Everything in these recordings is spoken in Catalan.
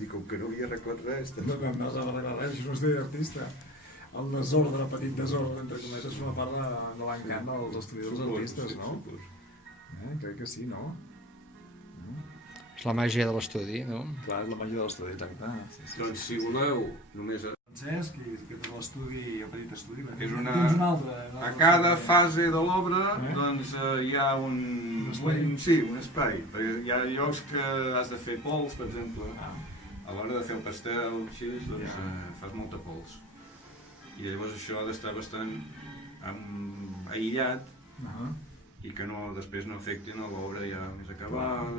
dir, com que no havia arreglat res... No has arreglat res, això no és d'artista. El desordre, petit desordre, entre cometes, forma part de l'encant dels estudis dels artistes, no? Crec que sí, no? És la màgia de l'estudi, no? Clar, és la màgia de l'estudi, exacte. Doncs si voleu, només... Francesc, i aquest és l'estudi, el petit estudi. És una... Tens un altre. A cada fase de l'obra doncs hi ha un espai. Perquè hi ha llocs que has de fer pols, per exemple. A l'hora de fer el pastel, així, doncs fas molta pols. I llavors això ha d'estar bastant aïllat i que després no afectin a l'obra ja més acabada.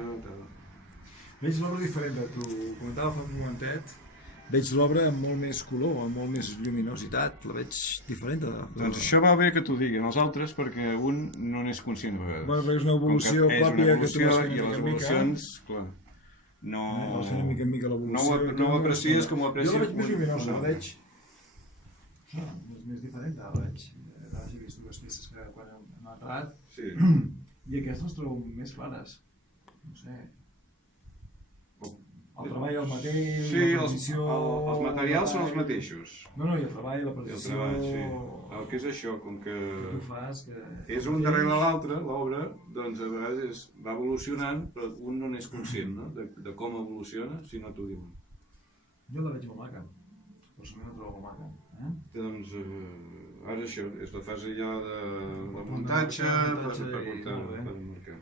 Veig l'obra diferent de tu. Comentava fa un momentet. Veig l'obra amb molt més color, amb molt més lluminositat, la veig diferent. Doncs això va bé que t'ho diguin els altres perquè un no n'és conscient a vegades. Bueno, és una evolució pròpia que tu vas fent i les evolucions, clar, no... Vas fent mica en mica l'evolució. No ho aprecies com ho aprecies... Jo la veig més lluminosa, la veig... més diferent, la veig. Ara he vist dues peces que quan hem entrat i aquestes les trobo més clares. No sé... El treball el mateix, sí, la precisió... els materials són els mateixos. No, i el treball, la precisió... El que és això, com que és un darrere l'altre, l'obra, doncs a vegades va evolucionant, però un no n'és conscient de com evoluciona si no t'ho diuen. Jo la veig molt maca, personalment la trobo molt maca. Doncs ara això, és la fase ja de muntatge per marcar.